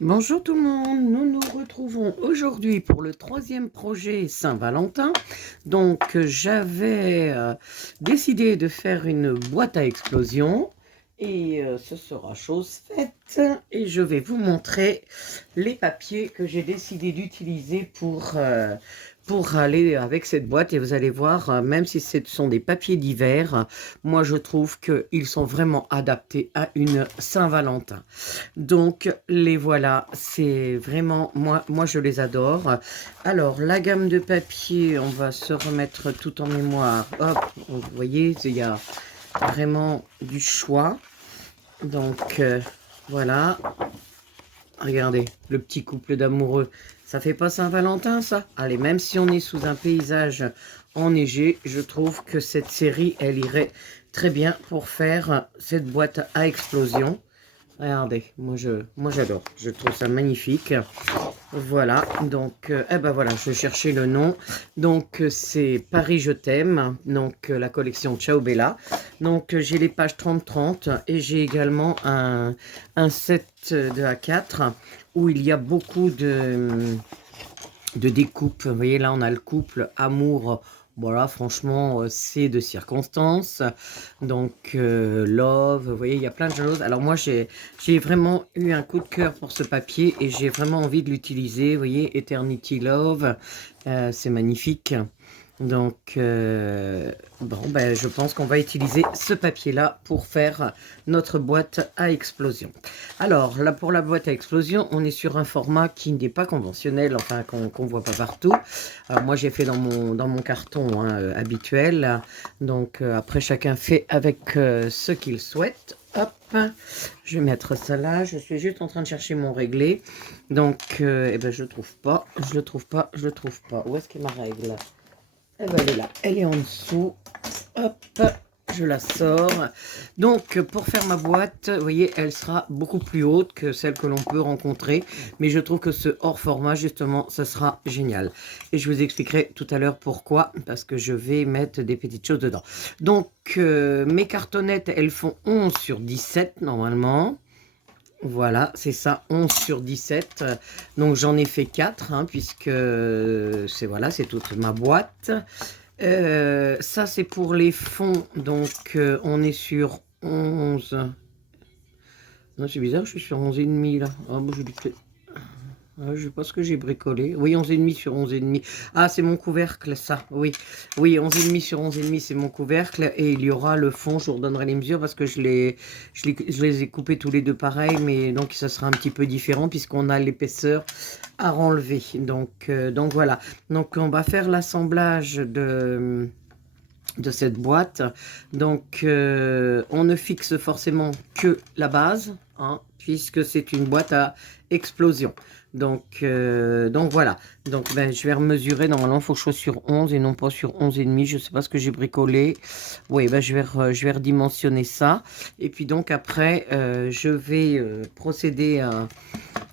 Bonjour tout le monde, nous nous retrouvons aujourd'hui pour le troisième projet Saint-Valentin. Donc j'avais décidé de faire une boîte à explosion et ce sera chose faite. Et je vais vous montrer les papiers que j'ai décidé d'utiliser pour aller avec cette boîte. Et vous allez voir, même si ce sont des papiers d'hiver, moi je trouve qu'ils sont vraiment adaptés à une Saint-Valentin. Donc les voilà, c'est vraiment, moi je les adore. Alors la gamme de papier, on va se remettre tout en mémoire. Hop, vous voyez, il y a vraiment du choix. Donc voilà, regardez, le petit couple d'amoureux. Ça fait pas Saint-Valentin ça? Allez, même si on est sous un paysage enneigé, je trouve que cette série, elle irait très bien pour faire cette boîte à explosion. Regardez, moi j'adore, je trouve ça magnifique. Voilà, donc, eh ben voilà, je cherchais le nom. Donc, c'est Paris Je t'aime, donc la collection Ciao Bella. Donc, j'ai les pages 30-30 et j'ai également un set de A4 où il y a beaucoup de découpes. Vous voyez, là, on a le couple amour. Voilà, franchement, c'est de circonstance. Donc, love, vous voyez, il y a plein de choses. Alors, moi, j'ai vraiment eu un coup de cœur pour ce papier et j'ai vraiment envie de l'utiliser. Vous voyez, Eternity Love, c'est magnifique. Donc, bon, ben, je pense qu'on va utiliser ce papier-là pour faire notre boîte à explosion. Alors, là, pour la boîte à explosion, on est sur un format qui n'est pas conventionnel, enfin, qu'on voit pas partout. Alors, moi, j'ai fait dans mon carton hein, habituel. Donc, après, chacun fait avec ce qu'il souhaite. Hop, je vais mettre ça là. Je suis juste en train de chercher mon réglé. Donc, eh ben, je trouve pas. Je le trouve pas. Je le trouve pas. Où est-ce qu'est ma règle? Eh ben, elle est là, elle est en dessous. Hop, je la sors. Donc, pour faire ma boîte, vous voyez, elle sera beaucoup plus haute que celle que l'on peut rencontrer. Mais je trouve que ce hors format, justement, ça sera génial. Et je vous expliquerai tout à l'heure pourquoi. Parce que je vais mettre des petites choses dedans. Donc, mes cartonnettes, elles font 11 sur 17 normalement. Voilà, c'est ça, 11 sur 17. Donc j'en ai fait 4, hein, puisque c'est voilà, c'est toute ma boîte. Ça, c'est pour les fonds. Donc on est sur 11. Non, c'est bizarre, je suis sur 11 et demi là. Ah, bon, je sais pas ce que j'ai bricolé. Oui, 11 et demi sur 11 et demi. Ah, c'est mon couvercle, ça. Oui, oui, 11 et demi sur 11 et demi, c'est mon couvercle. Et il y aura le fond, je vous redonnerai les mesures parce que je les ai coupés tous les deux pareils. Mais donc, ça sera un petit peu différent puisqu'on a l'épaisseur à renlever. Donc voilà. Donc, on va faire l'assemblage de cette boîte. Donc, on ne fixe forcément que la base, hein, puisque c'est une boîte à explosion. Donc voilà. Donc, ben, je vais remesurer. Normalement, il faut que je sois sur 11 et non pas sur 11 et demi. Je ne sais pas ce que j'ai bricolé. Oui, ben, je vais redimensionner ça. Et puis, donc, après, je vais procéder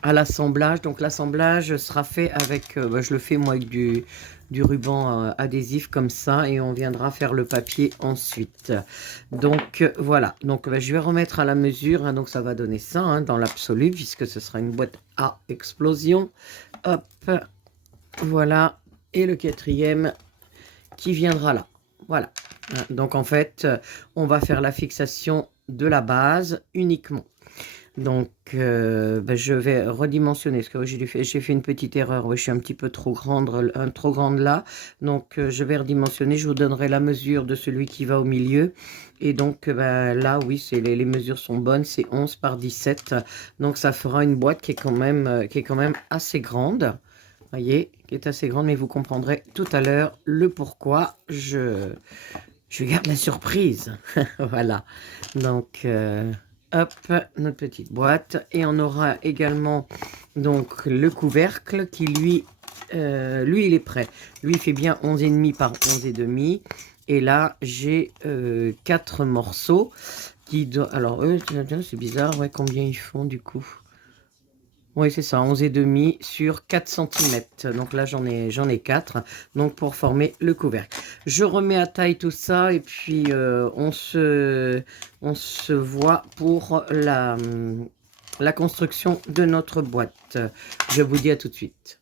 à l'assemblage. Donc, l'assemblage sera fait avec... ben, je le fais, moi, avec du ruban adhésif comme ça et on viendra faire le papier ensuite. Donc voilà, donc je vais remettre à la mesure, hein, donc ça va donner ça hein, dans l'absolu puisque ce sera une boîte à explosion. Hop, voilà, et le quatrième qui viendra là. Voilà, donc en fait, on va faire la fixation de la base uniquement. Donc, je vais redimensionner, parce que j'ai fait une petite erreur. Ouais, je suis un petit peu trop grande là. Donc, je vais redimensionner. Je vous donnerai la mesure de celui qui va au milieu. Et donc, là, oui, les mesures sont bonnes. C'est 11 par 17. Donc, ça fera une boîte qui est quand même assez grande. Voyez, qui est assez grande, mais vous comprendrez tout à l'heure le pourquoi. Je garde la surprise. Voilà. Donc... hop, notre petite boîte. Et on aura également donc le couvercle qui lui, il est prêt. Lui, il fait bien 11,5 par 11,5. Et là, j'ai 4 morceaux qui doivent... Alors, eux, c'est bizarre, ouais, combien ils font du coup? Oui, c'est ça, 11,5 sur 4 cm. Donc là, j'en ai 4. Donc, pour former le couvercle. Je remets à taille tout ça. Et puis, on se voit pour la construction de notre boîte. Je vous dis à tout de suite.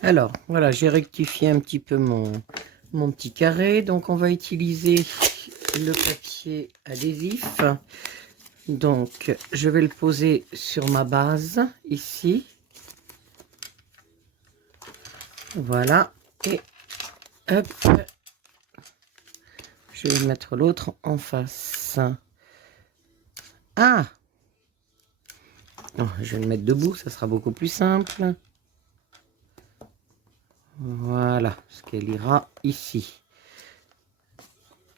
Alors, voilà, j'ai rectifié un petit peu mon petit carré. Donc, on va utiliser le papier adhésif. Donc, je vais le poser sur ma base, ici. Voilà. Et hop, je vais mettre l'autre en face. Ah! Non, je vais le mettre debout, ça sera beaucoup plus simple. Voilà, ce qu'elle ira ici.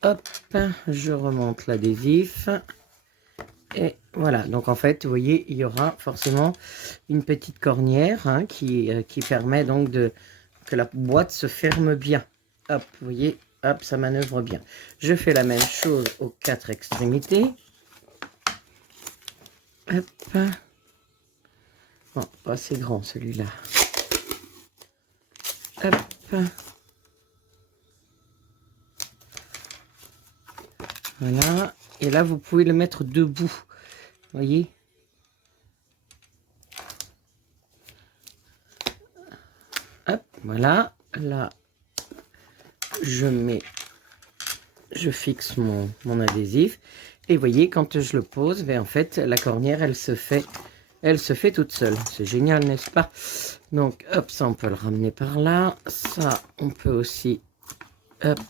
Hop, je remonte l'adhésif. Et voilà, donc en fait, vous voyez, il y aura forcément une petite cornière hein, qui permet donc que la boîte se ferme bien. Hop, vous voyez, hop, ça manœuvre bien. Je fais la même chose aux 4 extrémités. Hop. Bon, pas assez grand celui-là. Hop. Voilà. Et là, vous pouvez le mettre debout. Vous voyez? Hop, voilà. Là, je fixe mon adhésif. Et vous voyez, quand je le pose, ben, en fait, la cornière, elle se fait toute seule. C'est génial, n'est-ce pas? Donc, hop, ça, on peut le ramener par là. Ça, on peut aussi, hop,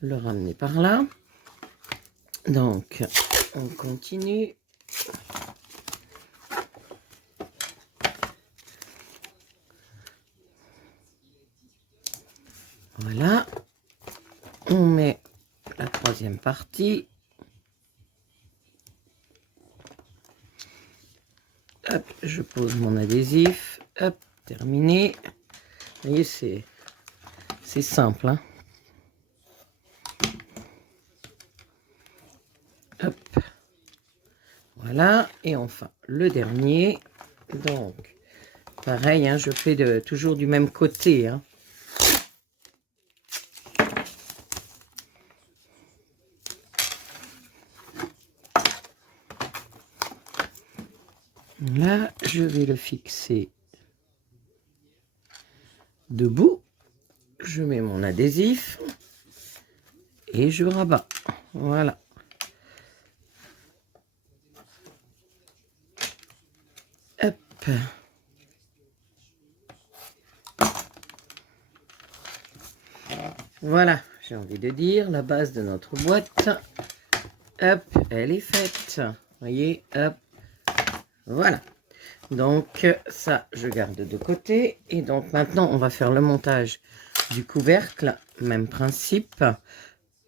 le ramener par là. Donc, on continue. Voilà. On met la troisième partie. Hop, je pose mon adhésif. Hop, terminé. Vous voyez, c'est simple. Hein. Hop. Voilà. Et enfin, le dernier. Donc, pareil, hein, je fais toujours du même côté. Hein. Là, je vais le fixer debout. Je mets mon adhésif et je rabats. Voilà. Hop. Voilà, j'ai envie de dire, la base de notre boîte. Hop, elle est faite. Vous voyez, hop. Voilà. Donc, ça, je garde de côté. Et donc, maintenant, on va faire le montage du couvercle. Même principe.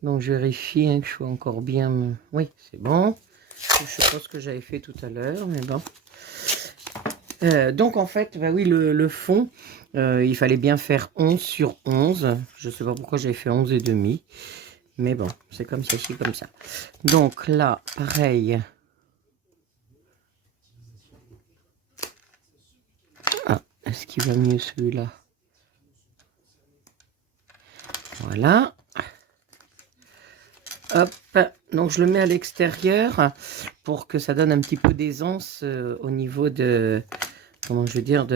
Donc, je vérifie hein, que je sois encore bien... Oui, c'est bon. Je sais pas ce que j'avais fait tout à l'heure, mais bon. Donc, en fait, bah oui, le fond, il fallait bien faire 11 sur 11. Je sais pas pourquoi j'avais fait 11 et demi. Mais bon, c'est comme ça, c'est comme ça. Donc, là, pareil... Est-ce qu'il va mieux celui-là? Voilà. Hop. Donc, je le mets à l'extérieur pour que ça donne un petit peu d'aisance au niveau de... Comment je veux dire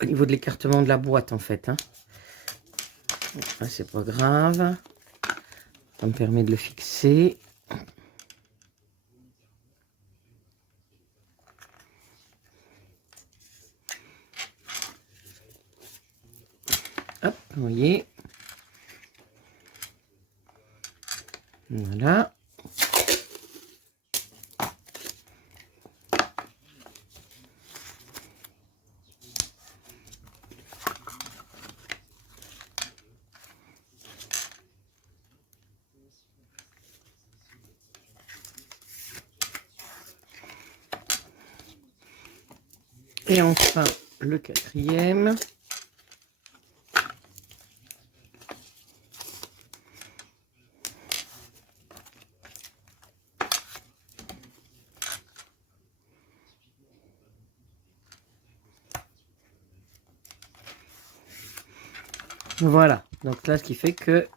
au niveau de l'écartement de la boîte, en fait. Hein. C'est pas grave. Ça me permet de le fixer. Hop, vous voyez. Voilà. Et enfin, le quatrième. Voilà, donc là, ce qui fait que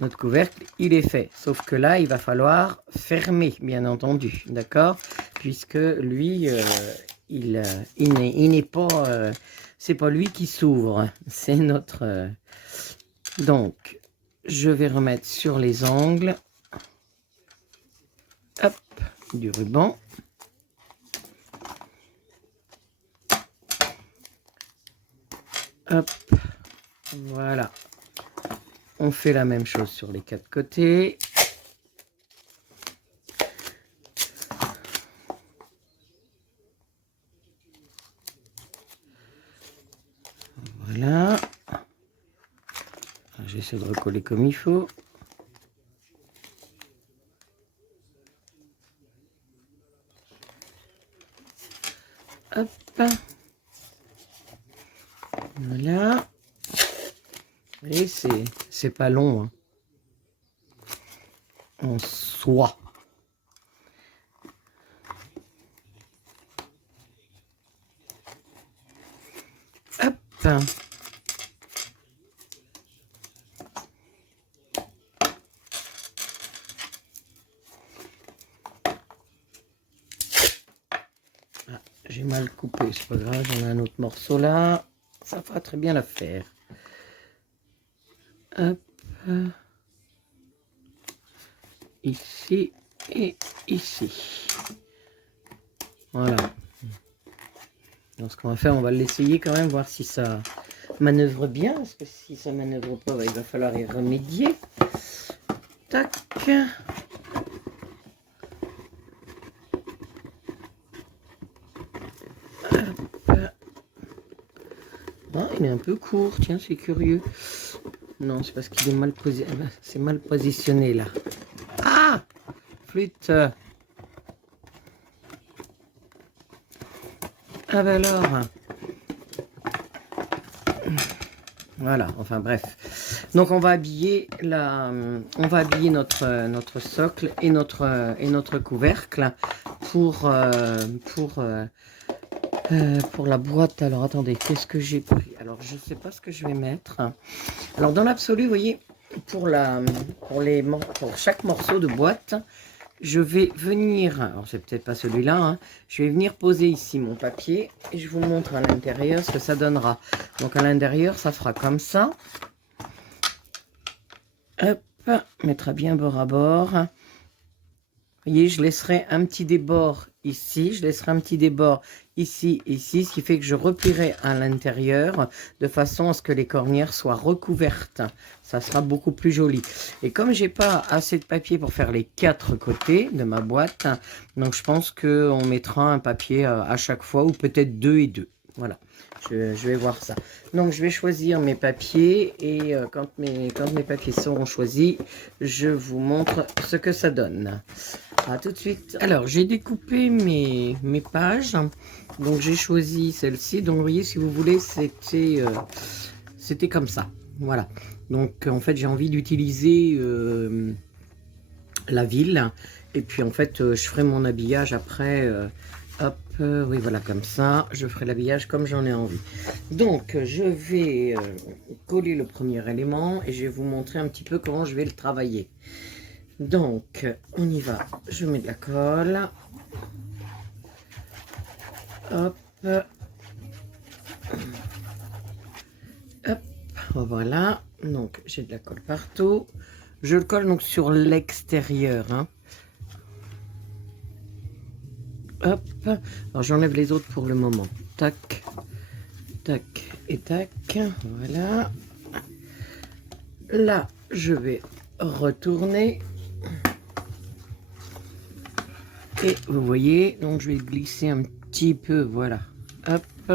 notre couvercle, il est fait. Sauf que là, il va falloir fermer, bien entendu, d'accord? Puisque lui, il n'est pas... c'est pas lui qui s'ouvre, c'est notre... Donc, je vais remettre sur les angles, hop, du ruban. Hop, voilà. On fait la même chose sur les 4 côtés. Voilà. J'essaie de recoller comme il faut. Hop. Voilà. Et c'est pas long, hein, en soi. Hop. Ah, j'ai mal coupé, c'est pas grave, on a un autre morceau là. Ça fera très bien l'affaire. Hop. Ici et ici. Voilà. Donc ce qu'on va faire, on va l'essayer quand même, voir si ça manœuvre bien. Parce que si ça manœuvre pas, bah, il va falloir y remédier. Tac. Ah, il est un peu court, tiens, c'est curieux. Non, c'est parce qu'il est mal posé. C'est mal positionné là. Ah! Flûte. Ah ben alors. Voilà, enfin bref. Donc on va habiller notre socle et notre couvercle pour la boîte. Alors attendez, qu'est-ce que j'ai pris? Alors je sais pas ce que je vais mettre. Alors dans l'absolu, vous voyez, pour chaque morceau de boîte, je vais venir, alors c'est peut-être pas celui-là, hein, je vais venir poser ici mon papier et je vous montre à l'intérieur ce que ça donnera. Donc à l'intérieur, ça fera comme ça. Hop, mettra bien bord à bord. Vous voyez, je laisserai un petit débord ici, je laisserai un petit débord ici, ici, ce qui fait que je replierai à l'intérieur de façon à ce que les cornières soient recouvertes. Ça sera beaucoup plus joli. Et comme j'ai pas assez de papier pour faire les 4 côtés de ma boîte, donc je pense qu'on mettra un papier à chaque fois, ou peut-être 2 et 2. Voilà, je vais voir ça. Donc je vais choisir mes papiers et quand mes papiers seront choisis, je vous montre ce que ça donne. À tout de suite. Alors, j'ai découpé mes pages. Donc, j'ai choisi celle-ci. Donc, vous voyez, si vous voulez, c'était comme ça. Voilà. Donc, en fait, j'ai envie d'utiliser la ville. Et puis, en fait, je ferai mon habillage après. Hop, oui, voilà, comme ça. Je ferai l'habillage comme j'en ai envie. Donc, je vais coller le premier élément et je vais vous montrer un petit peu comment je vais le travailler. Donc, on y va. Je mets de la colle. Hop. Hop. Voilà. Donc, j'ai de la colle partout. Je le colle donc sur l'extérieur. Hein. Hop. Alors, j'enlève les autres pour le moment. Tac. Tac et tac. Voilà. Là, je vais retourner. Et vous voyez, donc je vais glisser un petit peu, voilà, hop,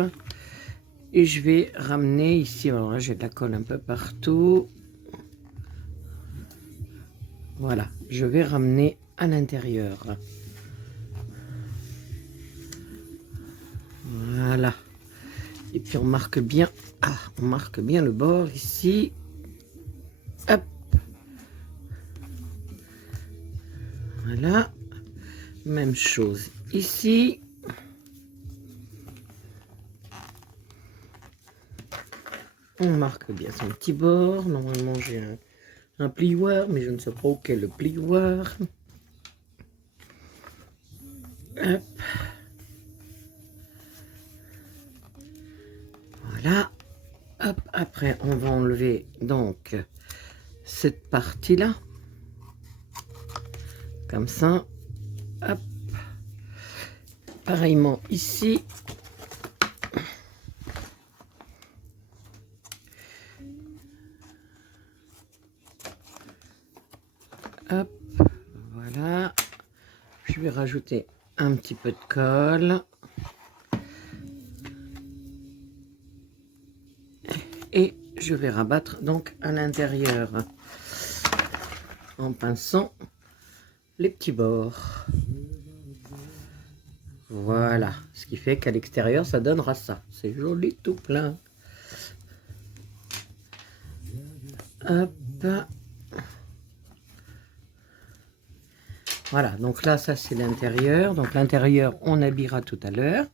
et je vais ramener ici, alors là j'ai de la colle un peu partout, voilà, je vais ramener à l'intérieur, voilà, et puis on marque bien, on marque bien le bord ici, hop, voilà, même chose ici. On marque bien son petit bord. Normalement, j'ai un plioir, mais je ne sais pas quel plioir. Hop. Voilà. Hop. Après, on va enlever donc cette partie-là. Comme ça. Hop. Pareillement ici. Hop. Voilà. Je vais rajouter un petit peu de colle. Et je vais rabattre donc à l'intérieur en pinçant les petits bords. Voilà, ce qui fait qu'à l'extérieur ça donnera ça. C'est joli tout plein. Hop. Voilà, donc là ça c'est l'intérieur. Donc l'intérieur on habillera tout à l'heure.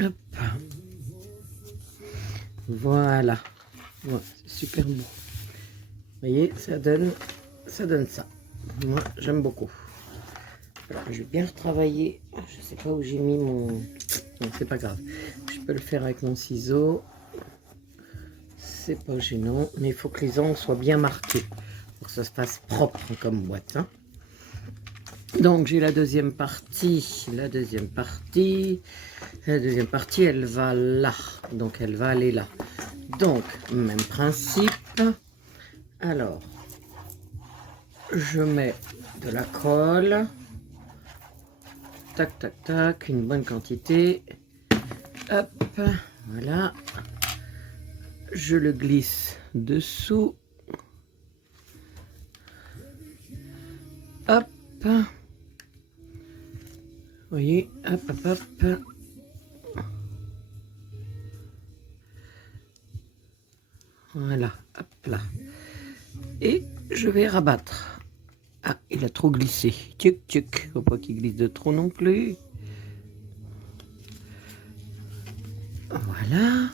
Hop. Voilà. Ouais, c'est super beau. Vous voyez, ça donne ça. Moi, j'aime beaucoup. Alors, je vais bien retravailler. Je sais pas où j'ai mis mon... Non, c'est pas grave. Je peux le faire avec mon ciseau. C'est pas gênant. Mais il faut que les angles soient bien marqués. Pour que ça se fasse propre comme boîte. Hein. Donc, j'ai la deuxième partie. La deuxième partie, elle va là. Donc, elle va aller là. Donc, même principe. Alors, je mets de la colle. Tac, tac, tac. Une bonne quantité. Hop, voilà. Je le glisse dessous. Hop. Vous voyez, hop, hop, hop. Voilà, hop là. Et je vais rabattre. Ah, il a trop glissé. Tchuc, tchuc. Faut pas qu'il glisse de trop non plus. Voilà.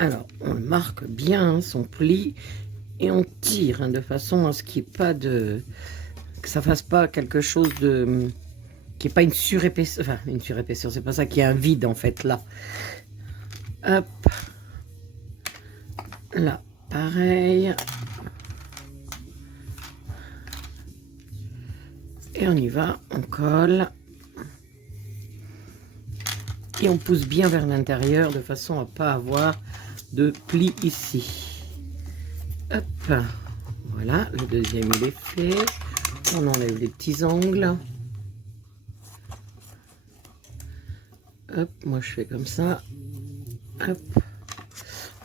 Alors, on le marque bien, son pli, et on tire hein, de façon à ce qu'il n'y ait pas de... que ça fasse pas quelque chose de... qui n'est pas une surépaisseur, enfin une surépaisseur, c'est pas ça, qui est un vide en fait, là. Hop. Là, pareil. Et on y va, on colle. Et on pousse bien vers l'intérieur de façon à ne pas avoir de pli ici. Hop, voilà, le deuxième il est fait. On enlève les petits angles. Hop, moi je fais comme ça. Hop.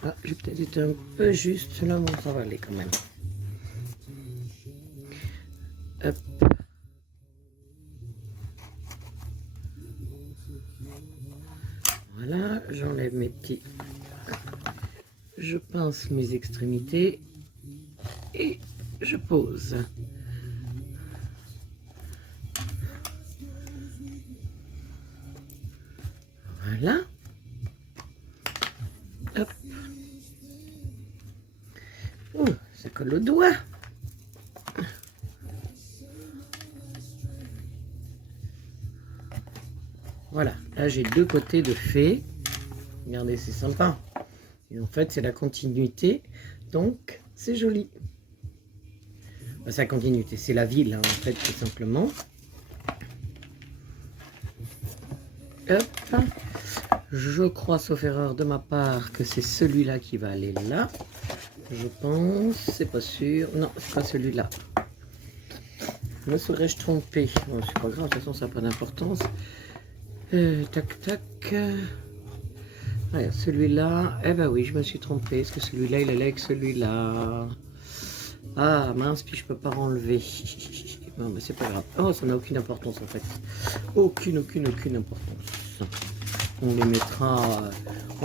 Ah, j'ai peut-être été un peu juste là, mais ça va aller quand même. Hop. Voilà, j'enlève mes petits... Je pince mes extrémités et je pose. Voilà. Hop. Oh, ça colle au doigt. Voilà, là j'ai deux côtés de fait. Regardez, c'est sympa. Et en fait, c'est la continuité. Donc, c'est joli. Enfin, c'est la continuité, c'est la ville, hein, en fait, tout simplement. Hop. Je crois, sauf erreur de ma part, que c'est celui-là qui va aller là. Je pense, c'est pas sûr. Non, c'est pas celui-là. Me serais-je trompé? Bon, c'est pas grave, de toute façon, ça n'a pas d'importance. Tac, tac. Voilà, celui-là, eh ben oui, je me suis trompée. Est-ce que celui-là, il allait avec celui-là? Ah, mince, puis je peux pas enlever. Non, mais c'est pas grave. Oh, ça n'a aucune importance, en fait. Aucune importance. On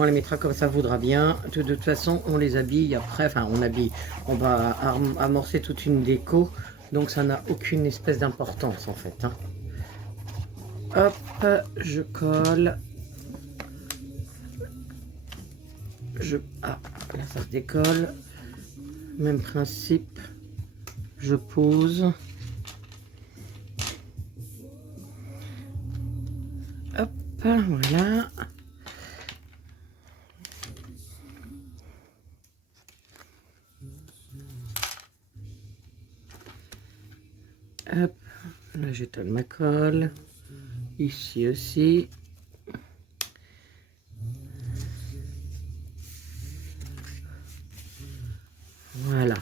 les mettra comme ça voudra bien. De toute façon, on les habille après. Enfin, on habille. On va amorcer toute une déco Donc ça n'a aucune espèce d'importance en fait. Hein. Hop, je colle. Ah, là ça se décolle. Même principe. Je pose. Hop, voilà. Hop, là j'étale ma colle. Ici aussi. Voilà.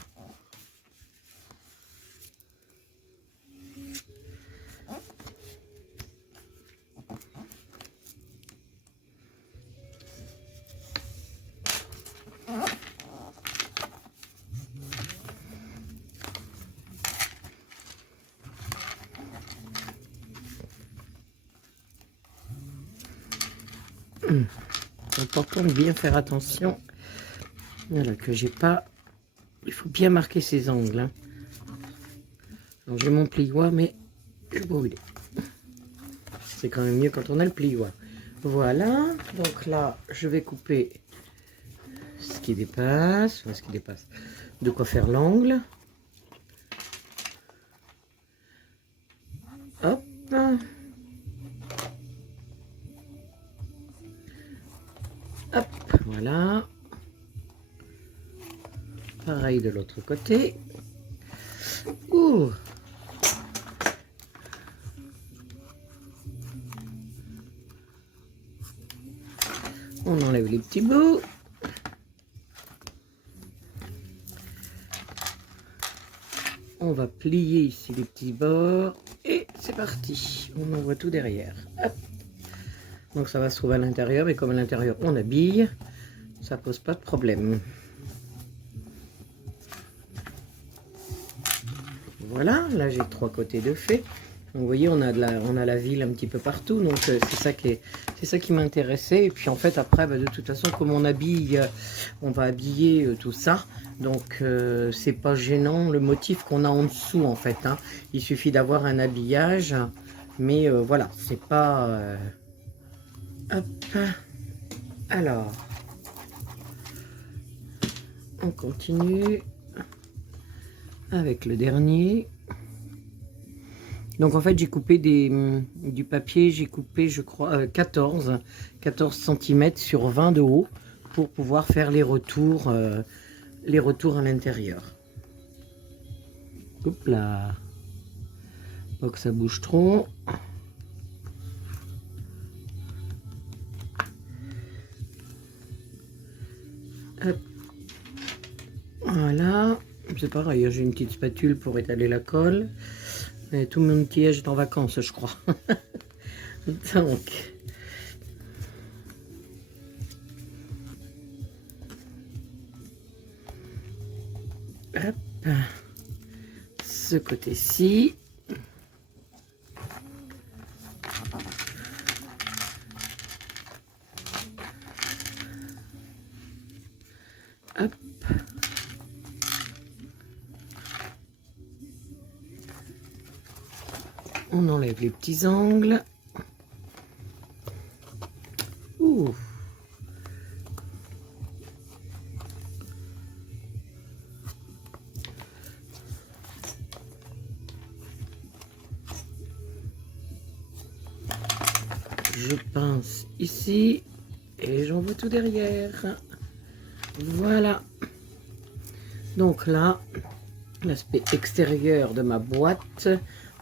Important de bien faire attention. Voilà, que j'ai pas. Il faut bien marquer ses angles. Hein. Alors j'ai mon plioir, mais je brûle. C'est quand même mieux quand on a le plioir. Voilà, donc là je vais couper ce qui dépasse, enfin, ce qui dépasse, de quoi faire l'angle. Hop. Hop, voilà. Pareil de l'autre côté. Ouh. On enlève les petits bouts. On va plier ici les petits bords. Et c'est parti. On envoie tout derrière. Hop. Donc ça va se trouver à l'intérieur. Et comme à l'intérieur on habille, ça pose pas de problème. Voilà, là j'ai 3 côtés de fait. Donc, vous voyez, on a la ville un petit peu partout. Donc c'est ça qui m'intéressait. Et puis en fait après, bah, de toute façon, comme on habille, on va habiller tout ça. Donc c'est pas gênant le motif qu'on a en dessous en fait. Hein. Il suffit d'avoir un habillage. Mais voilà, c'est pas... Hop. Alors, on continue avec le dernier. Donc en fait j'ai coupé du papier, j'ai coupé je crois 14 cm sur 20 de haut pour pouvoir faire les retours à l'intérieur. Hop là, pas que ça bouge trop. Hop. Voilà, c'est pareil, j'ai une petite spatule pour étaler la colle. Et tout mon maquillage est en vacances, je crois. Donc, hop, ce côté-ci. Hop. On enlève les petits angles. Ouh. Je pince ici et j'envoie tout derrière. Voilà. Donc là, l'aspect extérieur de ma boîte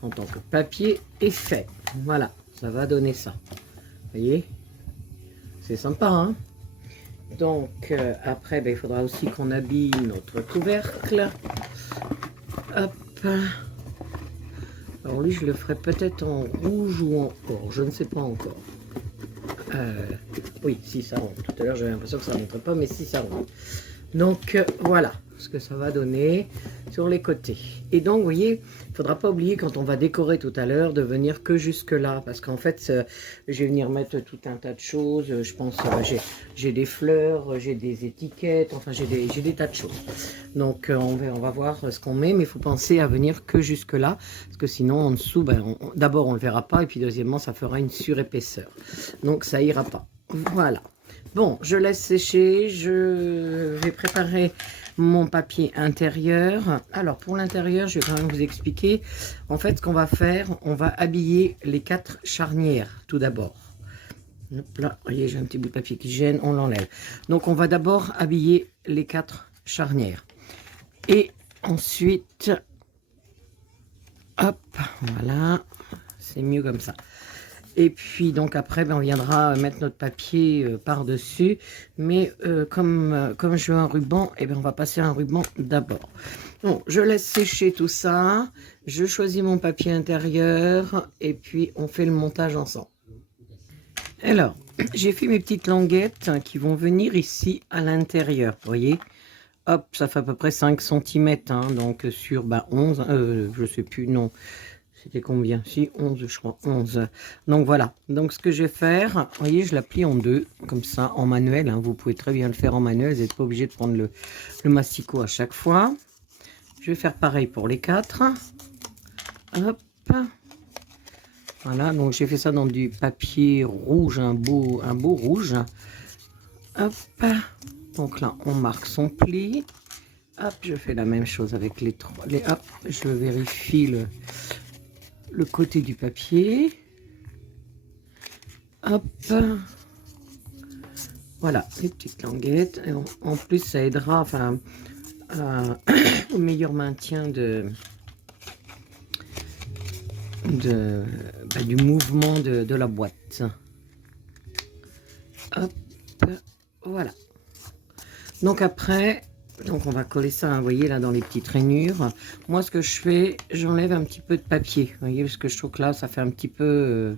en tant que papier est fait. Voilà, ça va donner ça. Vous voyez, c'est sympa, hein? Donc après, ben, il faudra aussi qu'on habille notre couvercle. Hop. Alors lui, je le ferai peut-être en rouge ou en or, je ne sais pas encore. Oui, si ça rentre. Tout à l'heure, j'avais l'impression que ça ne rentrait pas, mais si ça rentre. Donc voilà ce que ça va donner sur les côtés. Et donc vous voyez, il ne faudra pas oublier quand on va décorer tout à l'heure de venir que jusque là, parce qu'en fait je vais venir mettre tout un tas de choses. Je pense j'ai des fleurs, j'ai des étiquettes, enfin j'ai des tas de choses. Donc on va voir ce qu'on met, mais il faut penser à venir que jusque là, parce que sinon en dessous, ben, d'abord on ne le verra pas, et puis deuxièmement ça fera une surépaisseur, donc ça ira pas. Voilà. Bon, je laisse sécher, je vais préparer mon papier intérieur. Alors, pour l'intérieur, je vais quand même vous expliquer. En fait, ce qu'on va faire, on va habiller les 4 charnières, tout d'abord. Là, vous voyez, j'ai un petit bout de papier qui gêne, on l'enlève. Donc, on va d'abord habiller les 4 charnières. Et ensuite, hop, voilà, c'est mieux comme ça. Et puis donc après, ben, on viendra mettre notre papier par-dessus. Mais comme je veux un ruban, et ben, on va passer un ruban d'abord. Bon, je laisse sécher tout ça. Je choisis mon papier intérieur. Et puis on fait le montage ensemble. Alors, j'ai fait mes petites languettes qui vont venir ici à l'intérieur. Vous voyez? Hop, ça fait à peu près 5 cm. Hein, donc sur 11, je sais plus, non. C'était combien? Si, 11, je crois, 11. Donc voilà, donc ce que je vais faire, vous voyez, je la plie en deux, comme ça, en manuel. Hein. Vous pouvez très bien le faire en manuel, vous n'êtes pas obligé de prendre le masticot à chaque fois. Je vais faire pareil pour les 4. Hop. Voilà, donc j'ai fait ça dans du papier rouge, un beau rouge. Hop. Donc là, on marque son pli. Hop, je fais la même chose avec les 3. Hop, je vérifie le côté du papier. Hop. Voilà, les petites languettes. Et en plus, ça aidera enfin, au meilleur maintien du mouvement de la boîte. Hop. Voilà. Donc après, donc on va coller ça, vous voyez, là, dans les petites rainures. Moi, ce que je fais, j'enlève un petit peu de papier. Vous voyez, parce que je trouve que là, ça fait un petit peu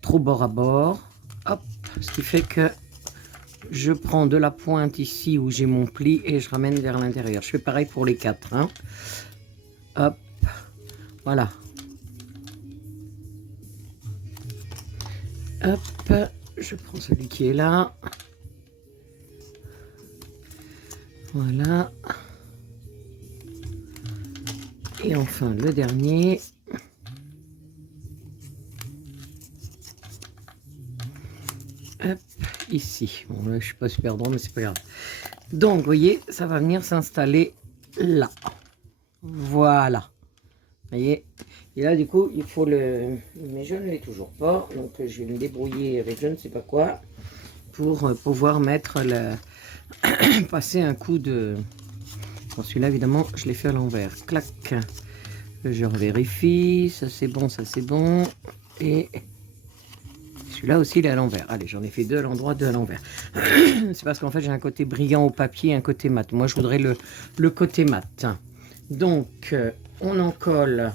trop bord à bord. Hop, ce qui fait que je prends de la pointe ici où j'ai mon pli et je ramène vers l'intérieur. Je fais pareil pour les 4. Hein. Hop, voilà. Hop, je prends celui qui est là. Voilà. Et enfin le dernier. Hop, ici. Bon là je suis pas super drôle mais c'est pas grave. Donc vous voyez, ça va venir s'installer là. Voilà. Vous voyez. Et là du coup il faut le... Mais je ne l'ai toujours pas. Donc je vais me débrouiller avec je ne sais pas quoi. Pour pouvoir mettre le... passer un coup de... Bon, celui-là évidemment je l'ai fait à l'envers. Clac. Je vérifie. Ça c'est bon, ça c'est bon. Et... Celui-là aussi, il est à l'envers. Allez, j'en ai fait 2 à l'endroit, 2 à l'envers. C'est parce qu'en fait, j'ai un côté brillant au papier et un côté mat. Moi, je voudrais le côté mat. Donc, on en colle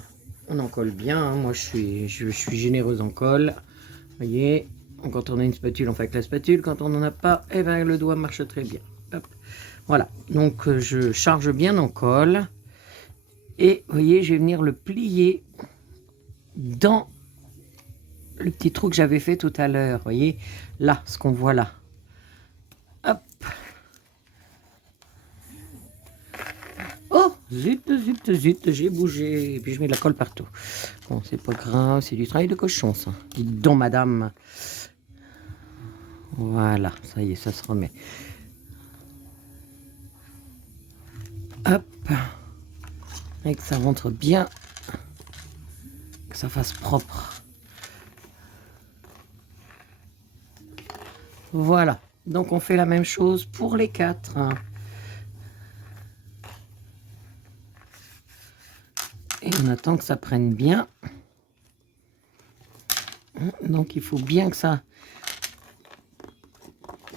bien. Hein. Moi, je suis généreuse en colle. Vous voyez, quand on a une spatule, on fait avec la spatule. Quand on n'en a pas, eh ben, le doigt marche très bien. Hop. Voilà. Donc, je charge bien en colle. Et, vous voyez, je vais venir le plier dans le petit trou que j'avais fait tout à l'heure, voyez, là, ce qu'on voit là. Hop. Oh, zut, zut, zut, j'ai bougé. Et puis je mets de la colle partout. Bon, c'est pas grave, c'est du travail de cochon, ça. Dites donc, madame. Voilà, ça y est, ça se remet. Hop. Et que ça rentre bien. Que ça fasse propre. Voilà, donc on fait la même chose pour les 4. Et on attend que ça prenne bien. Donc il faut bien que ça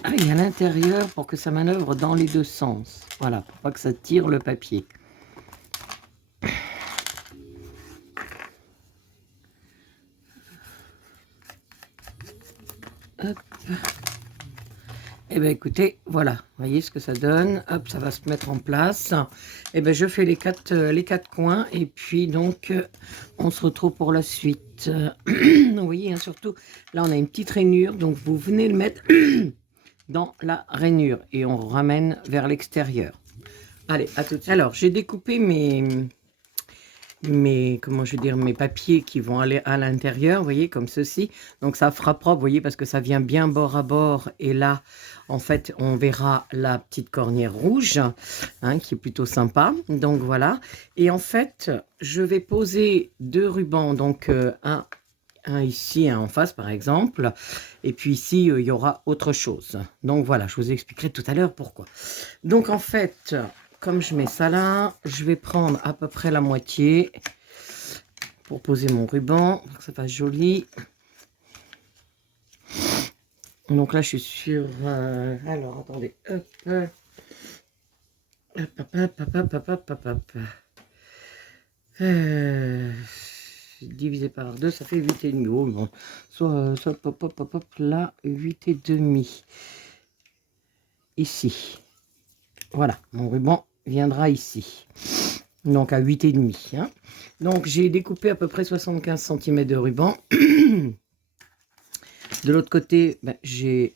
aille à l'intérieur pour que ça manœuvre dans les 2 sens. Voilà, pour pas que ça tire le papier. Hop. Et bien écoutez, voilà, vous voyez ce que ça donne. Hop, ça va se mettre en place. Et bien je fais les quatre coins et puis donc on se retrouve pour la suite. Vous voyez, hein, surtout là on a une petite rainure, donc vous venez le mettre dans la rainure et on ramène vers l'extérieur. Allez, à tout de suite. Alors j'ai découpé comment je veux dire, mes papiers qui vont aller à l'intérieur, vous voyez, comme ceci. Donc ça fera propre, vous voyez, parce que ça vient bien bord à bord. Et là, en fait, on verra la petite cornière rouge, hein, qui est plutôt sympa. Donc voilà. Et en fait, je vais poser 2 rubans, donc un ici, un en face, par exemple. Et puis ici, il y aura autre chose. Donc voilà, je vous expliquerai tout à l'heure pourquoi. Donc en fait, comme je mets ça là, je vais prendre à peu près la moitié pour poser mon ruban, pour que ça fasse joli. Donc là, je suis sur... alors, attendez. Hop. Hop. Divisé par 2, ça fait 8,5. Oh, bon. Soit hop, là, 8,5. Ici. Voilà, mon ruban viendra ici. Donc à 8,5. Hein. Donc j'ai découpé à peu près 75 cm de ruban. De l'autre côté, ben, j'ai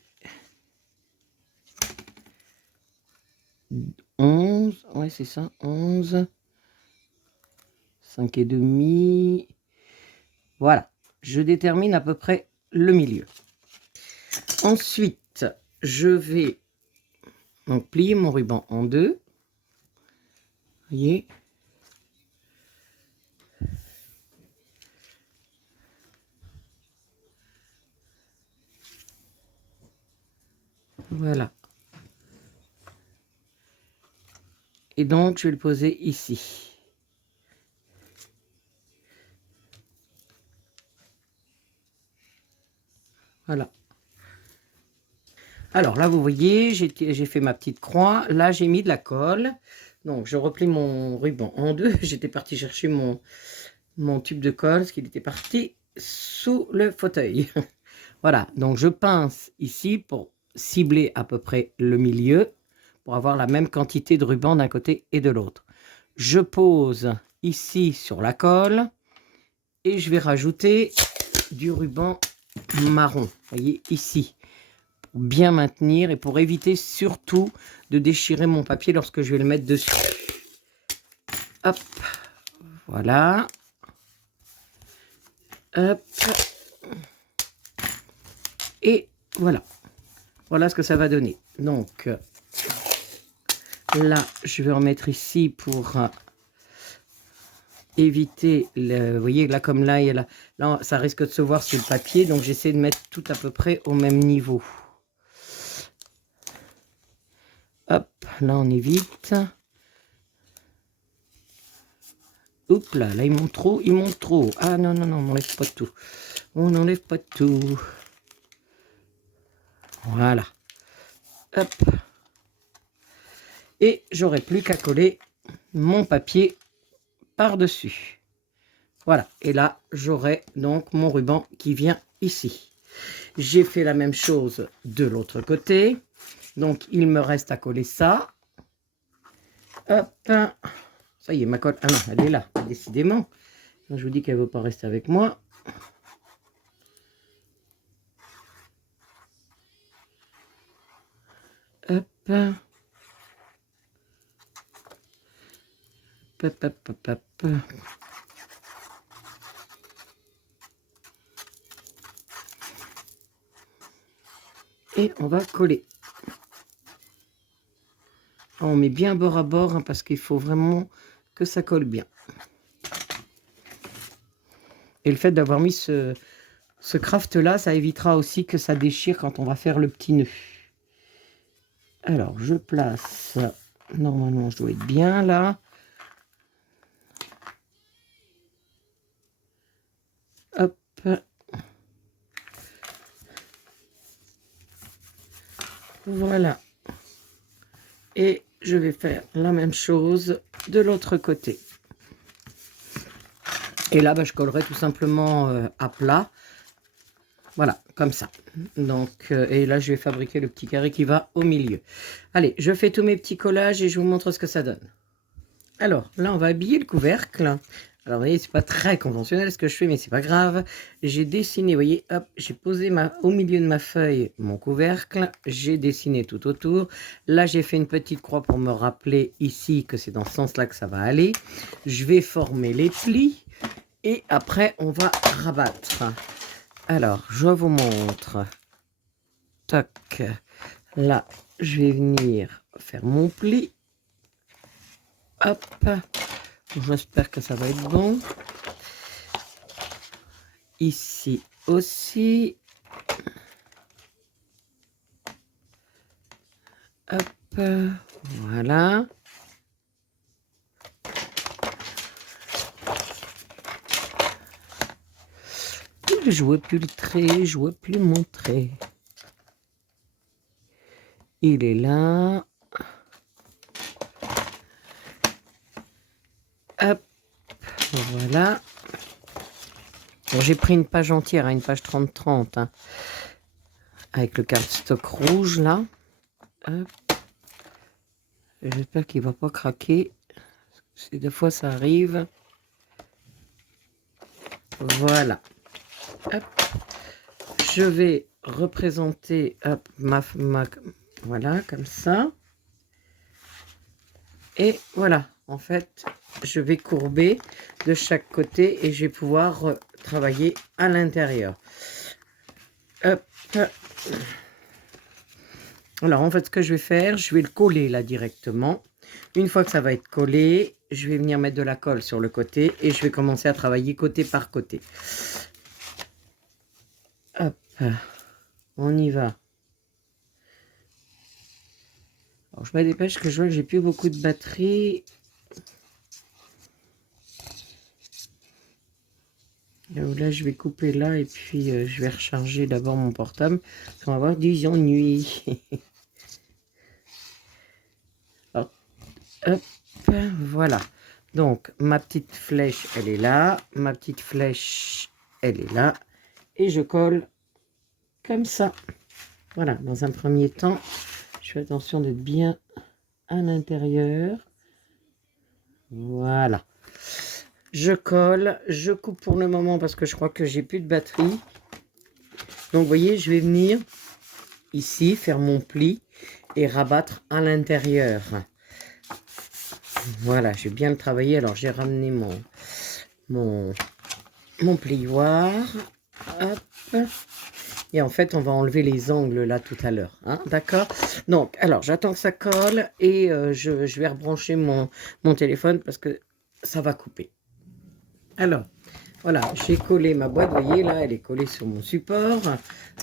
11. Ouais, c'est ça, 11. 5,5. Voilà, je détermine à peu près le milieu. Ensuite, je vais donc plier mon ruban en 2. Vous voyez ? Voilà. Et donc, je vais le poser ici. Voilà. Alors là, vous voyez, j'ai fait ma petite croix. Là, j'ai mis de la colle. Donc, je replie mon ruban en 2. J'étais partie chercher mon tube de colle, parce qu'il était parti sous le fauteuil. Voilà, donc je pince ici pour cibler à peu près le milieu, pour avoir la même quantité de ruban d'un côté et de l'autre. Je pose ici sur la colle et je vais rajouter du ruban marron, vous voyez, ici, pour bien maintenir et pour éviter surtout de déchirer mon papier lorsque je vais le mettre dessus. Hop, voilà. Hop. Et voilà. Voilà ce que ça va donner. Donc, là, je vais en mettre ici pour éviter, vous voyez, là, comme là, là, ça risque de se voir sur le papier. Donc, j'essaie de mettre tout à peu près au même niveau. Hop, là, on évite. Oups, là, il monte trop, il monte trop. Ah, non, non, non, on n'enlève pas tout. On n'enlève pas tout. Voilà. Hop. Et j'aurai plus qu'à coller mon papier par-dessus. Voilà. Et là, j'aurai donc mon ruban qui vient ici. J'ai fait la même chose de l'autre côté. Donc, il me reste à coller ça. Hop. Ça y est, ma colle. Ah non, elle est là, décidément. Je vous dis qu'elle ne veut pas rester avec moi. Hop. Hop, hop, hop, hop. Et on va coller. On met bien bord à bord, hein, parce qu'il faut vraiment que ça colle bien. Et le fait d'avoir mis ce craft là, ça évitera aussi que ça déchire quand on va faire le petit nœud. Alors, je place, normalement je dois être bien là. Hop. Voilà. Et je vais faire la même chose de l'autre côté. Et là, bah, je collerai tout simplement à plat. Voilà, comme ça. Donc, et là, je vais fabriquer le petit carré qui va au milieu. Allez, je fais tous mes petits collages et je vous montre ce que ça donne. Alors, là, on va habiller le couvercle. Alors, vous voyez, c'est pas très conventionnel ce que je fais, mais c'est pas grave. J'ai dessiné, vous voyez, hop, j'ai posé au milieu de ma feuille mon couvercle. J'ai dessiné tout autour. Là, j'ai fait une petite croix pour me rappeler ici que c'est dans ce sens-là que ça va aller. Je vais former les plis et après, on va rabattre. Alors, je vous montre. Tac. Là, je vais venir faire mon pli. Hop. J'espère que ça va être bon. Ici aussi. Hop. Voilà. Je ne vois plus le trait, je ne vois plus mon trait. Il est là. Hop. Voilà. Bon, j'ai pris une page entière, hein, une page 30-30. Hein, avec le cardstock rouge, là. Hop. J'espère qu'il ne va pas craquer. Des fois, ça arrive. Voilà. Hop. Je vais représenter hop, voilà, comme ça. Et voilà, en fait, je vais courber de chaque côté et je vais pouvoir travailler à l'intérieur. Hop. Alors, en fait, ce que je vais faire, je vais le coller là directement. Une fois que ça va être collé, je vais venir mettre de la colle sur le côté et je vais commencer à travailler côté par côté. Hop, on y va. Alors, je me dépêche que je vois que j'ai plus beaucoup de batterie. Là, je vais couper là et puis je vais recharger d'abord mon portable. On va avoir des ennuis. Hop, voilà. Donc, ma petite flèche, elle est là. Ma petite flèche, elle est là. Et je colle comme ça. Voilà, dans un premier temps, je fais attention d'être bien à l'intérieur. Voilà. Je colle, je coupe pour le moment parce que je crois que j'ai plus de batterie. Donc, vous voyez, je vais venir ici, faire mon pli et rabattre à l'intérieur. Voilà, j'ai bien le travaillé. Alors, j'ai ramené mon plioir. Hop. Et en fait, on va enlever les angles là tout à l'heure. Hein, d'accord? Donc, alors, j'attends que ça colle et je vais rebrancher mon téléphone parce que ça va couper. Alors, voilà, j'ai collé ma boîte. Vous voyez, là, elle est collée sur mon support.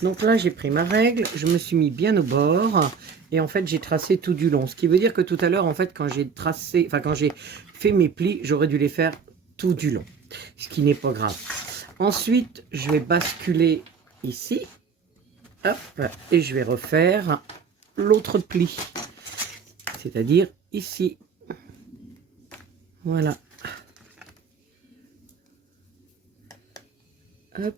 Donc là, j'ai pris ma règle. Je me suis mis bien au bord. Et en fait, j'ai tracé tout du long. Ce qui veut dire que tout à l'heure, en fait, quand j'ai tracé, enfin, quand j'ai fait mes plis, j'aurais dû les faire tout du long. Ce qui n'est pas grave. Ensuite, je vais basculer ici. Hop, et je vais refaire l'autre pli. C'est-à-dire ici. Voilà. Hop.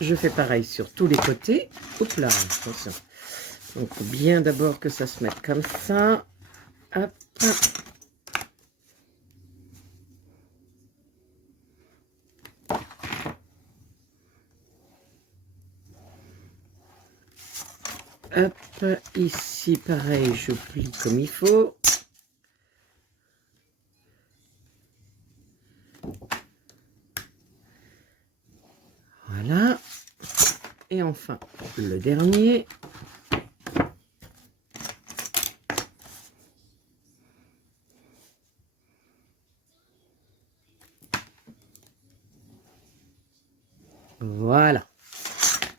Je fais pareil sur tous les côtés. Hop là, attention. Donc, bien d'abord que ça se mette comme ça. Hop. Hop, ici, pareil, je plie comme il faut. Voilà. Et enfin, le dernier. Voilà.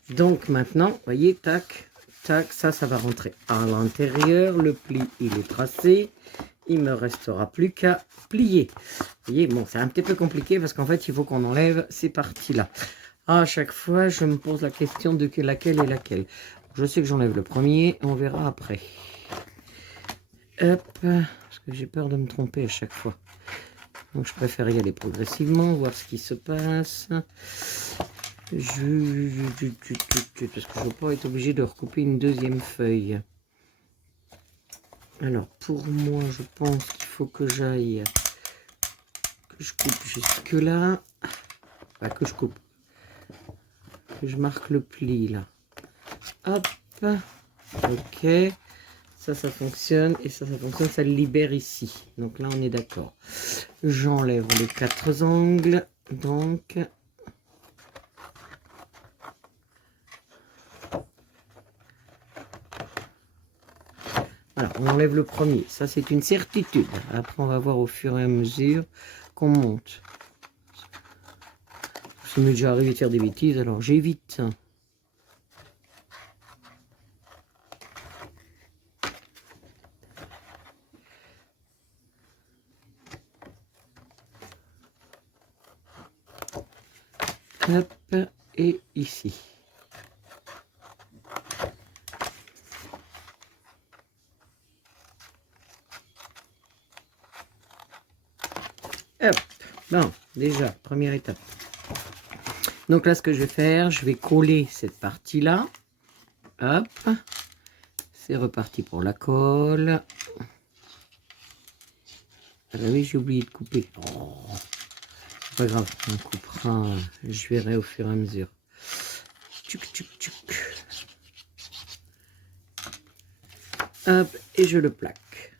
Donc maintenant, vous voyez, tac, tac, ça va rentrer à l'intérieur. Le pli, il est tracé. Il me restera plus qu'à plier. Vous voyez, bon, c'est un petit peu compliqué parce qu'en fait, il faut qu'on enlève ces parties-là. À chaque fois, je me pose la question de laquelle est laquelle. Je sais que j'enlève le premier, on verra après. Hop, parce que j'ai peur de me tromper à chaque fois. Donc je préfère y aller progressivement, voir ce qui se passe. Parce que je ne veux pas être obligé de recouper une deuxième feuille. Alors pour moi, je pense qu'il faut que j'aille, que je coupe jusque là. Enfin, que je coupe. Que je marque le pli là. Hop. Ok. Ça fonctionne. Et ça fonctionne. Ça le libère ici. Donc là, on est d'accord. J'enlève les 4 angles. Donc... Voilà, on enlève le premier. Ça, c'est une certitude. Après, on va voir au fur et à mesure qu'on monte. Ça m'est déjà arrivé de faire des bêtises, alors j'évite. Hop, et ici. Hop, bon, déjà, première étape. Donc là, ce que je vais faire, je vais coller cette partie-là. Hop, c'est reparti pour la colle. Ah bah oui, j'ai oublié de couper. Oh, c'est pas grave, on coupera, je verrai au fur et à mesure. Tchuc, tchuc, tchuc. Hop, et je le plaque.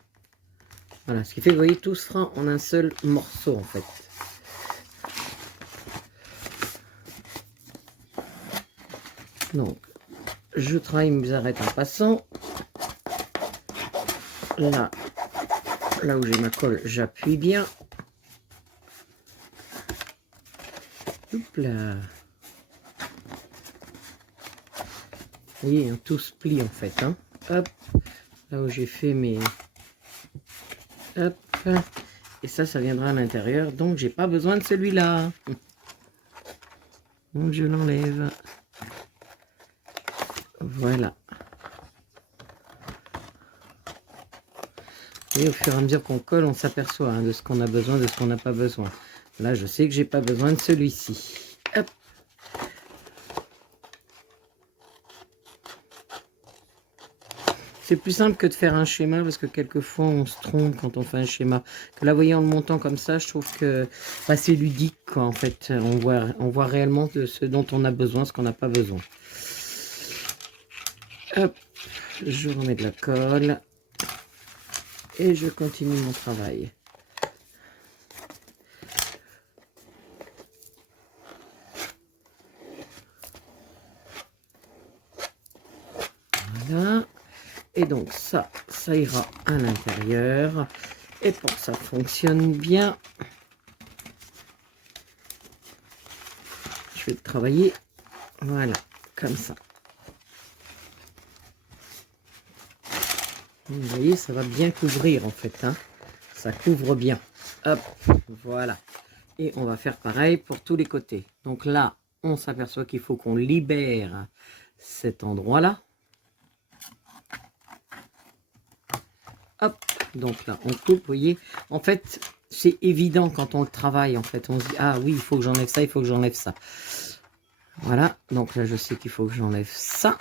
Voilà, ce qui fait que vous voyez, tout se fera en un seul morceau en fait. Donc, je travaille mes arêtes en passant. Là où j'ai ma colle, j'appuie bien. Hop là. Vous voyez, hein, tout se plie en fait. Hein. Hop, là où j'ai fait mes... Hop. Et ça viendra à l'intérieur. Donc, j'ai pas besoin de celui-là. Donc, je l'enlève. Voilà. Et au fur et à mesure qu'on colle, on s'aperçoit hein, de ce qu'on a besoin, de ce qu'on n'a pas besoin. Là, je sais que j'ai pas besoin de celui-ci. Hop. C'est plus simple que de faire un schéma parce que quelquefois on se trompe quand on fait un schéma. Que là, vous voyez, en le montant comme ça, je trouve que bah, c'est ludique quoi. En fait, on voit réellement de ce dont on a besoin, ce qu'on n'a pas besoin. Hop, je remets de la colle et je continue mon travail. Voilà. Et donc ça ira à l'intérieur. Et pour que ça fonctionne bien, je vais travailler, voilà, comme ça. Vous voyez, ça va bien couvrir en fait. Hein. Ça couvre bien. Hop, voilà. Et on va faire pareil pour tous les côtés. Donc là, on s'aperçoit qu'il faut qu'on libère cet endroit-là. Hop, donc là, on coupe, vous voyez. En fait, c'est évident quand on le travaille, en fait. On se dit, ah oui, il faut que j'enlève ça, il faut que j'enlève ça. Voilà, donc là, je sais qu'il faut que j'enlève ça.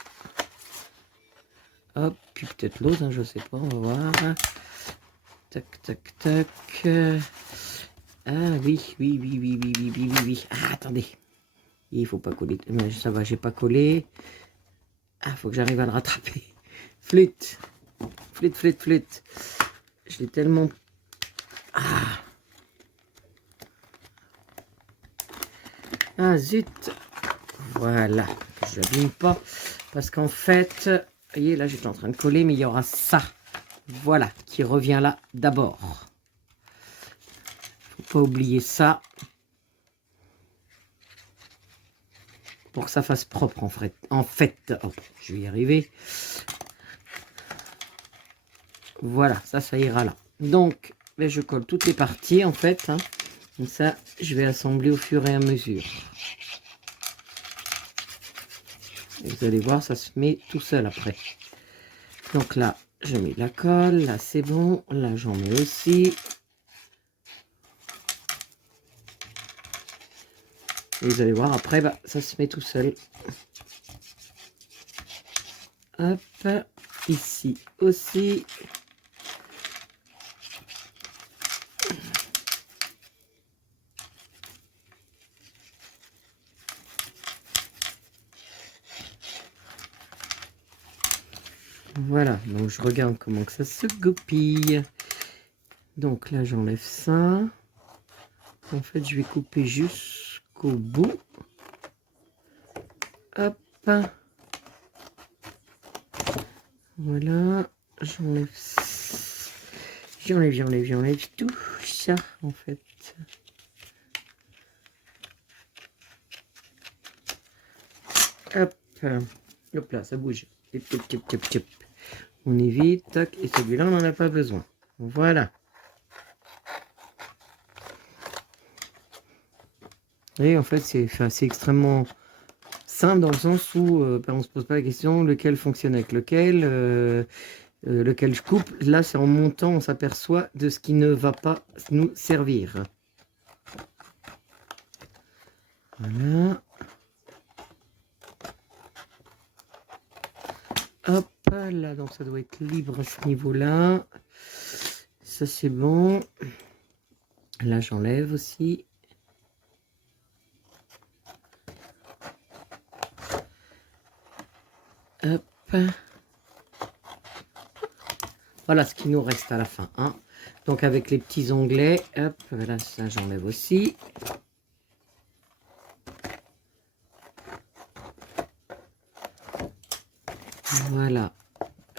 Hop, puis peut-être l'autre, hein, je sais pas, on va voir. Tac, tac, tac. Ah oui. Ah, attendez. Il faut pas coller. Mais ça va, j'ai pas collé. Ah, faut que j'arrive à le rattraper. Flûte. Flûte. Je l'ai tellement... Ah. Ah, zut. Voilà. Je l'abîme pas. Parce qu'en fait, vous voyez, là, j'étais en train de coller, mais il y aura ça. Voilà, qui revient là d'abord. Faut pas oublier ça. Pour que ça fasse propre, en fait. Oh, je vais y arriver. Voilà, ça ira là. Donc, ben, je colle toutes les parties, en fait. Hein. Comme ça, je vais assembler au fur et à mesure. Et vous allez voir, ça se met tout seul après. Donc là, je mets la colle. Là, c'est bon. Là, j'en mets aussi. Et vous allez voir, après, bah, ça se met tout seul. Hop, ici aussi. Voilà, donc je regarde comment que ça se goupille. Donc là, j'enlève ça. En fait, je vais couper jusqu'au bout. Hop. Voilà, j'enlève tout ça, en fait. Hop. Hop là, ça bouge. On évite, tac, et celui-là, on n'en a pas besoin. Voilà. Et en fait, c'est extrêmement simple dans le sens où on ne se pose pas la question lequel fonctionne avec lequel, lequel je coupe. Là, c'est en montant, on s'aperçoit de ce qui ne va pas nous servir. Voilà. Hop, là, donc ça doit être libre à ce niveau-là. Ça, c'est bon. Là, j'enlève aussi. Hop. Voilà ce qui nous reste à la fin. Hein. Donc, avec les petits onglets, hop, là, ça, j'enlève aussi. Voilà.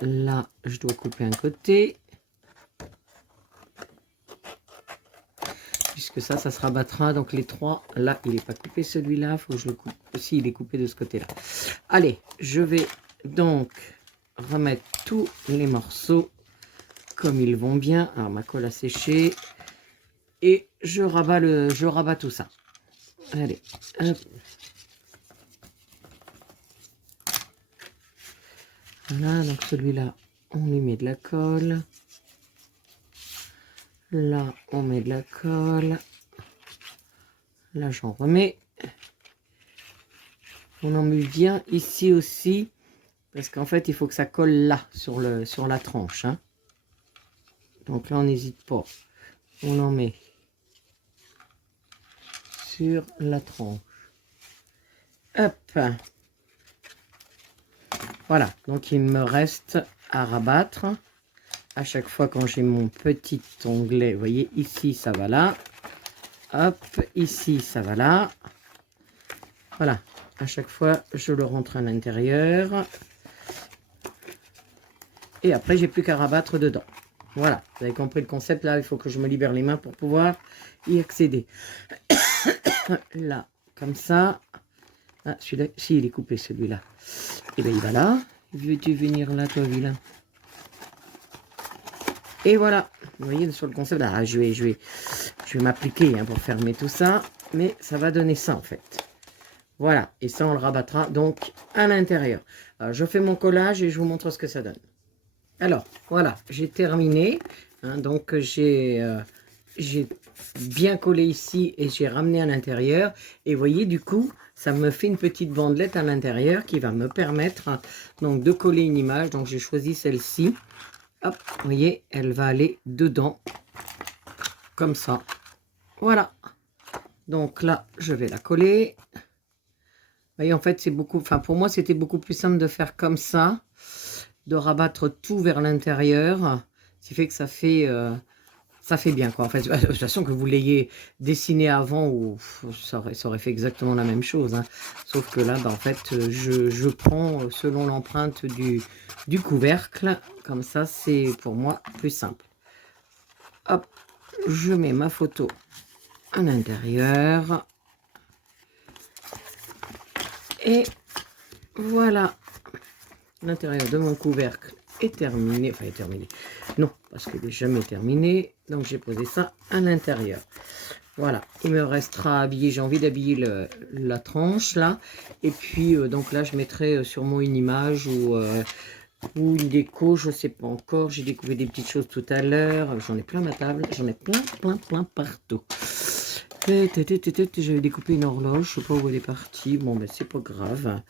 Là, je dois couper un côté. Puisque ça se rabattra. Donc, les trois, là, il n'est pas coupé celui-là. Il faut que je le coupe aussi. Il est coupé de ce côté-là. Allez, je vais donc remettre tous les morceaux comme ils vont bien. Alors, ma colle a séché. Et je rabats tout ça. Allez, hop. Voilà, donc celui-là, on lui met de la colle. Là, on met de la colle. Là, j'en remets. On en met bien ici aussi. Parce qu'en fait, il faut que ça colle là, sur la tranche. Hein. Donc là, on n'hésite pas. On en met sur la tranche. Hop. Voilà, donc il me reste à rabattre. À chaque fois quand j'ai mon petit onglet, vous voyez, ici, ça va là. Hop, ici, ça va là. Voilà, à chaque fois, je le rentre à l'intérieur. Et après, j'ai plus qu'à rabattre dedans. Voilà, vous avez compris le concept. Là, il faut que je me libère les mains pour pouvoir y accéder. Là, comme ça. Ah, celui-là, si, il est coupé, celui-là. Et bien, il va là. Veux-tu venir là, toi, vilain? Et voilà. Vous voyez, sur le concept, là, je vais m'appliquer hein, pour fermer tout ça. Mais ça va donner ça, en fait. Voilà. Et ça, on le rabattra, donc, à l'intérieur. Alors, je fais mon collage et je vous montre ce que ça donne. Alors, voilà. J'ai terminé. Hein, donc, j'ai bien collé ici et j'ai ramené à l'intérieur. Et vous voyez, du coup, ça me fait une petite bandelette à l'intérieur qui va me permettre donc de coller une image. Donc, j'ai choisi celle-ci. Hop, vous voyez, elle va aller dedans. Comme ça. Voilà. Donc là, je vais la coller. Vous voyez, en fait, c'est beaucoup... Enfin, pour moi, c'était beaucoup plus simple de faire comme ça. De rabattre tout vers l'intérieur. Ce qui fait que ça fait bien quoi. En fait, de toute façon que vous l'ayez dessiné avant ou ça aurait fait exactement la même chose. Hein. Sauf que là, bah, en fait, je prends selon l'empreinte du couvercle. Comme ça, c'est pour moi plus simple. Hop, je mets ma photo à l'intérieur. Et voilà, l'intérieur de mon couvercle est terminé. Enfin, est terminé. Non, parce qu'il n'est jamais terminé. Donc, j'ai posé ça à l'intérieur. Voilà, il me restera à habiller. J'ai envie d'habiller la tranche, là. Et puis, donc là, je mettrai sûrement une image ou une déco. Je ne sais pas encore. J'ai découvert des petites choses tout à l'heure. J'en ai plein à ma table. J'en ai plein partout. J'avais découpé une horloge, je sais pas où elle est partie. Bon, ben c'est pas grave.